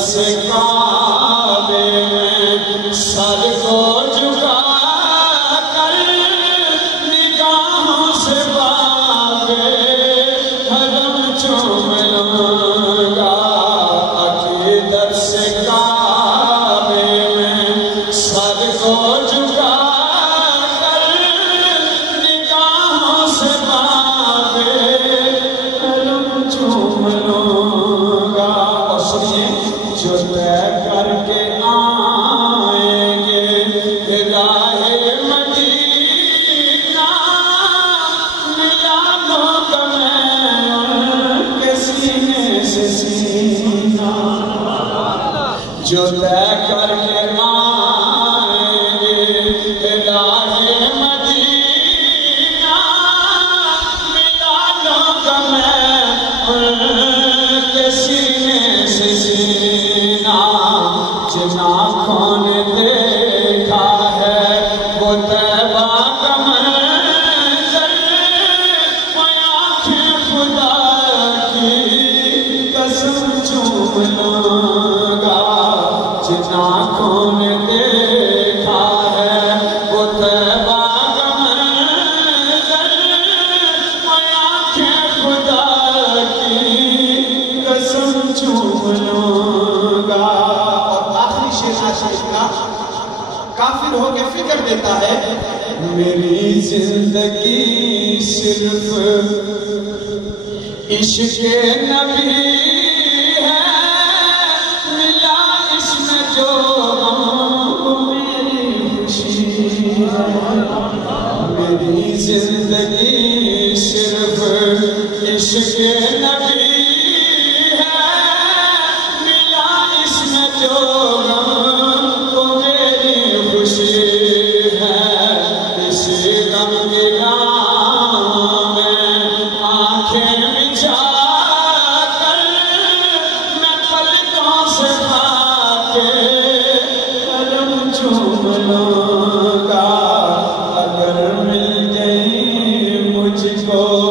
سے کعبے میں سر کو جھکا کر نگاہوں سے بابے حرم چوم لوں گا عقیدت سے کعبے میں سر کو جھکا کر نگاہوں سے بابے حرم چوم لوں گا۔ اور سنیے جو طے کر کے آئیں گے راہ مدینہ ملا لوں گا میں ان کے سینے سے سینہ۔ جو طے کر کے آئیں گے راہ مدینہ ملا لوں گا میں ان کے سینے سے سینہ۔ جن آنکھوں نے دیکھا ہے وہ طیبہ کا منظر، وہ آنکھیں خدا کی قسم چوم لوں گا۔ جن آنکھوں نے دیکھا ہے وہ طیبہ کا منظر، وہ آنکھیں خدا کی قسم چوم لوں گا۔ اور آخری شعر عاشق کا کافر ہو کے فکر دیتا ہے، میری زندگی صرف عشق نبی ہے، ملا اس میں جو غم میری خوشی ہے۔ میری زندگی صرف عشق نبی ہے، ملا اس میں جو غم وہ میری خوشی ہے۔ اسی غم کی رام میں آنکھیں بچھا کر میں پلکوں سے کھا کے حرم چوم لوں گا۔ اگر مل گئی مجھ کو